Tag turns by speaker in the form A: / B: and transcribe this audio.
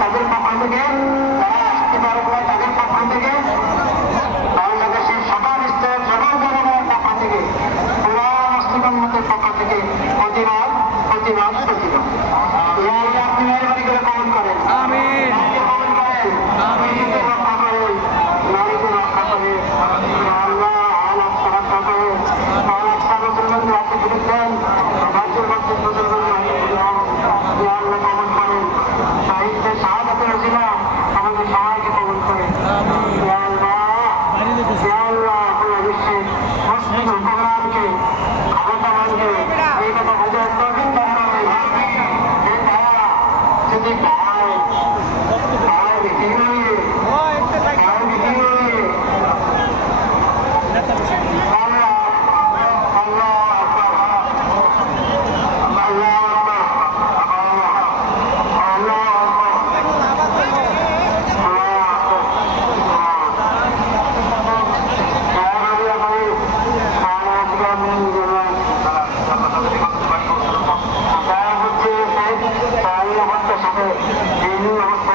A: তাদের মাথা থেকে। তারা আসতে তাদের মাথা থেকে বাংলাদেশের সকল স্তর সকল জনগণের পক্ষ থেকে পুরা মুসলিমের পক্ষ থেকে প্রতিবাদ প্রতিবাদ প্রতিবাদ। Thank you. এই নিয়ে অবস্থা